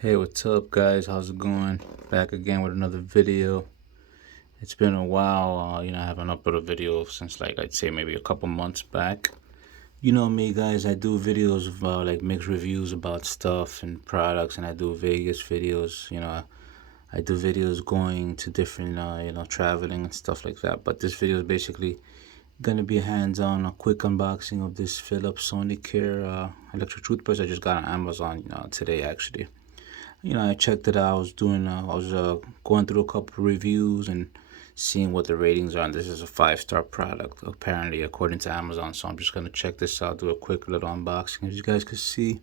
Hey, what's up guys? How's it going? Back again with another video. It's been a while, I haven't uploaded a video since like I'd say maybe a couple months back. You know me guys, I do videos about like mixed reviews about stuff and products, and I do Vegas videos, I do videos going to different, traveling and stuff like that. But this video is basically gonna be hands-on, a quick unboxing of this Philips Sonicare electric toothbrush I just got on Amazon today actually. I checked it out. I was going through a couple reviews and seeing what the ratings are. And this is a 5-star product, apparently, according to Amazon. So I'm just gonna check this out, do a quick little unboxing. As you guys can see,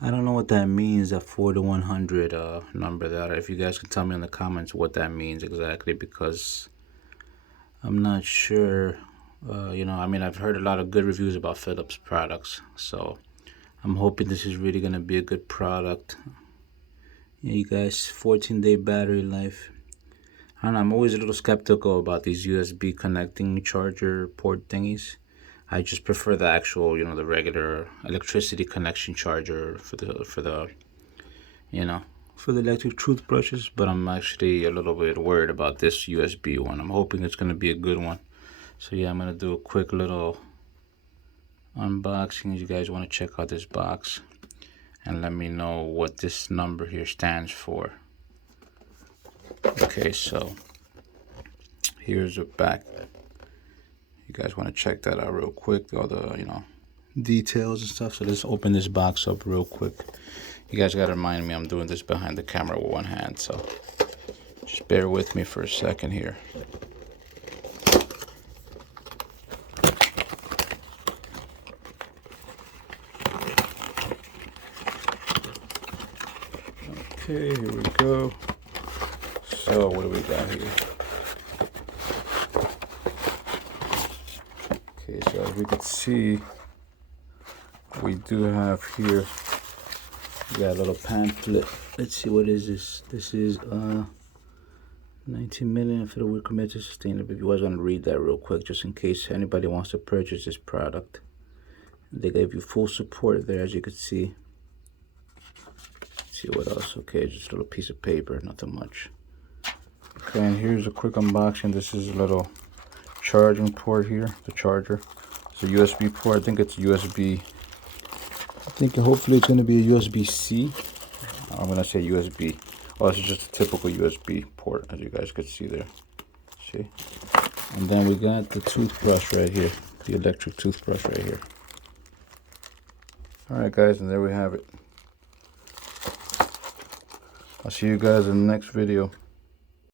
I don't know what that means, that 4 to 100 number there. If you guys can tell me in the comments what that means exactly, because I'm not sure. I've heard a lot of good reviews about Philips products, so I'm hoping this is really gonna be a good product. Yeah, you guys, 14-day battery life. I don't know, I'm always a little skeptical about these USB connecting charger port thingies. I just prefer the actual, the regular electricity connection charger for the electric toothbrushes. But I'm actually a little bit worried about this USB one. I'm hoping it's gonna be a good one. So yeah, I'm gonna do a quick little unboxing. If you guys want to check out this box, and let me know what this number here stands for. Okay, so here's the back. You guys want to check that out real quick, all the details and stuff. So let's open this box up real quick. You guys gotta remind me, I'm doing this behind the camera with one hand, so just bear with me for a second here. Okay, here we go. So what do we got here? Okay, so as we can see, we do have here, we got a little pamphlet. Let's see, what is this? This is 19 million for the we're committed to sustainable. If you guys want to read that real quick, just in case anybody wants to purchase this product. They gave you full support there, as you can see. See what else. Okay, just a little piece of paper, nothing much. Okay, and here's a quick unboxing. This is a little charging port here, the charger. It's a USB port. I think it's USB. I think hopefully it's going to be a USB-C. I'm going to say USB. Oh, this is just a typical USB port, as you guys could see there. See? And then we got the toothbrush right here, the electric toothbrush right here. Alright guys, and there we have it. I'll see you guys in the next video.